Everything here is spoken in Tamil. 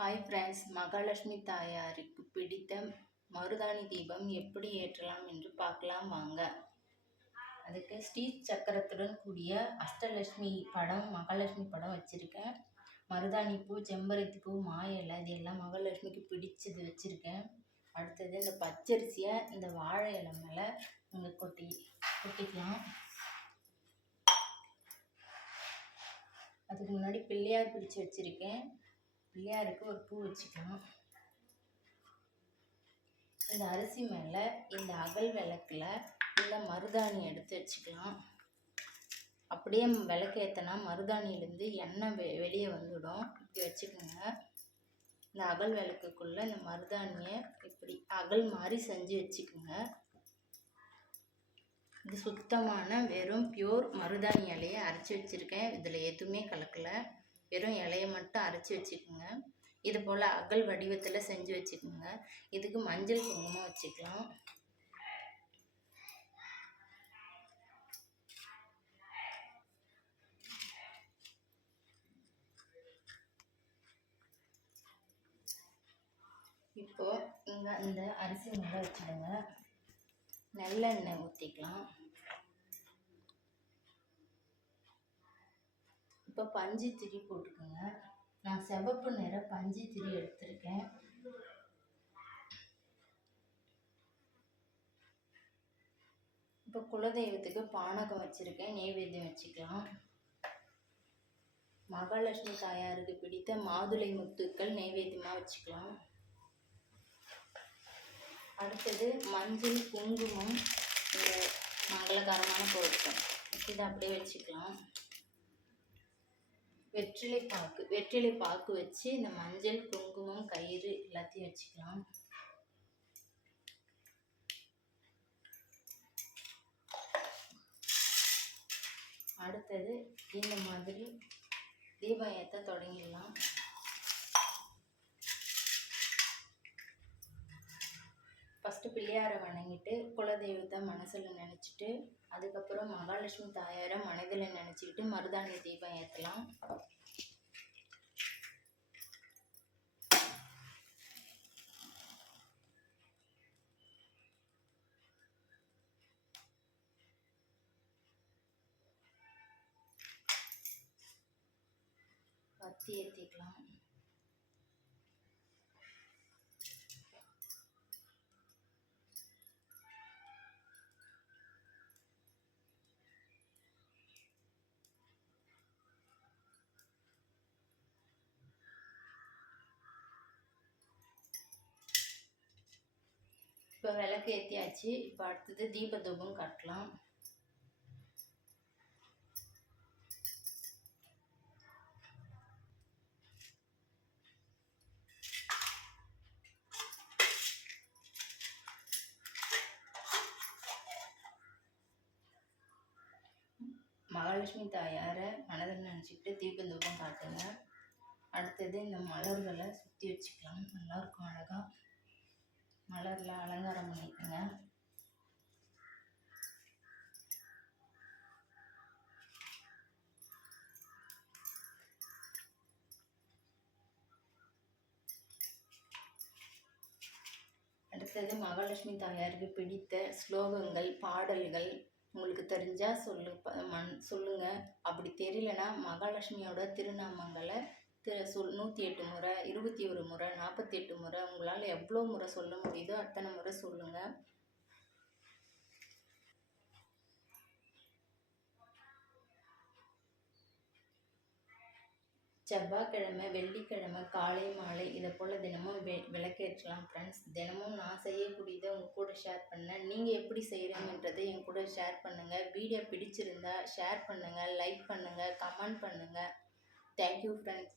ஹாய் ஃப்ரெண்ட்ஸ், மகாலட்சுமி தாயாருக்கு பிடித்த மருதாணி தீபம் எப்படி ஏற்றலாம் என்று பார்க்கலாம் வாங்க. அதுக்கு ஸ்ரீ சக்கரத்துடன் கூடிய அஷ்டலட்சுமி படம், மகாலட்சுமி படம் வச்சுருக்கேன். மருதாணி பூ, செம்பருத்தி பூ, மா இலை, இது எல்லாம் மகாலட்சுமிக்கு பிடிச்சது வச்சுருக்கேன். அடுத்தது இந்த பச்சரிசியை இந்த வாழை இலை மேலே இங்கே கொட்டிக்கலாம். அதுக்கு முன்னாடி பிள்ளையார் பிடிச்சி வச்சுருக்கேன். பிள்ளையாருக்கு ஒரு பூ வச்சுக்கலாம். இந்த அரிசி மேலே இந்த அகல் விளக்கில் இந்த மருதாணி எடுத்து வச்சுக்கலாம். அப்படியே விளக்கு ஏற்றினா மருதாணியிலேருந்து எண்ணெய் வெளியே வந்துடும். இப்படி வச்சுக்கோங்க. இந்த அகல் விளக்குக்குள்ளே இந்த மருதாணியை இப்படி அகல் மாதிரி செஞ்சு வச்சுக்கோங்க. இது சுத்தமான வெறும் பியூர் மருதாணி இலையை அரைச்சி வச்சுருக்கேன். இதில் எதுவுமே கலக்கலை, வெறும் இலையை மட்டும் அரைச்சி வச்சுக்கோங்க. இது போல் அகல் வடிவத்தில் செஞ்சு வச்சுக்கோங்க. இதுக்கு மஞ்சள் குங்குமம் வச்சுக்கலாம். இப்போது இங்கே இந்த அரிசி மேலே வச்சுடுங்க. நல்லெண்ணெய் ஊற்றிக்கலாம். இப்போ பஞ்சு திரி போட்டுக்கோங்க. நான் சிவப்பு நிற பஞ்சு திரி எடுத்திருக்கேன். இப்போ குலதெய்வத்துக்கு பானகம் வச்சுருக்கேன். நெய்வேத்தியம் வச்சுக்கலாம். மகாலட்சுமி தாயாருக்கு பிடித்த மாதுளை முத்துக்கள் நெய்வேத்தியமாக வச்சுக்கலாம். அடுத்தது மஞ்சள், குங்குமம், மங்களகரமான பொருட்கள் இதை அப்படியே வச்சுக்கலாம். வெற்றிலை பாக்கு வச்சு இந்த மஞ்சள், குங்குமம், கயிறு எல்லாத்தையும் வச்சுக்கலாம். அடுத்தது இந்த மாதிரி தீபம் ஏற்ற தொடங்கிடலாம். ஃபஸ்ட்டு பிள்ளையாரை வணங்கிட்டு குலதெய்வத்தை மனசில் நினச்சிட்டு அதுக்கப்புறம் மகாலட்சுமி தாயாரை மனதில் நினச்சிக்கிட்டு மருதாணி தீபம் ஏற்றலாம். பத்தி ஏற்றிக்கலாம். இப்போ விளக்கு ஏற்றியாச்சு. இப்போ அடுத்தது தீபதூபம் காட்டலாம். மகாலட்சுமி தாயாரை மனதில் நினச்சிக்கிட்டு தீபதூபம் காட்டுங்க. அடுத்தது இந்த மலர்களை சுற்றி வச்சுக்கலாம். நல்லாயிருக்கும், அழகாக மலரில் அலங்காரம் பண்ணிக்கோங்க. அடுத்தது மகாலட்சுமி தாயாருக்கு பிடித்த ஸ்லோகங்கள், பாடல்கள் உங்களுக்கு தெரிஞ்சால் சொல்லுங்கள். அப்படி தெரியலனா மகாலட்சுமியோட திருநாமங்களை 108 முறை, 21 முறை, 48 முறை, உங்களால் எவ்வளோ முறை சொல்ல முடியுதோ அத்தனை முறை சொல்லுங்கள். செவ்வாய்க்கிழமை, வெள்ளிக்கிழமை காலை மாலை இதை போல் தினமும் விளக்கேற்றலாம். ஃப்ரெண்ட்ஸ், தினமும் நான் செய்யக்கூடியதை உங்கள் கூட ஷேர் பண்ணேன். நீங்கள் எப்படி செய்கிறீங்கன்றதை என் கூட ஷேர் பண்ணுங்கள். வீடியோ பிடிச்சிருந்தா ஷேர் பண்ணுங்கள், லைக் பண்ணுங்கள், கமெண்ட் பண்ணுங்கள். Thank you friends.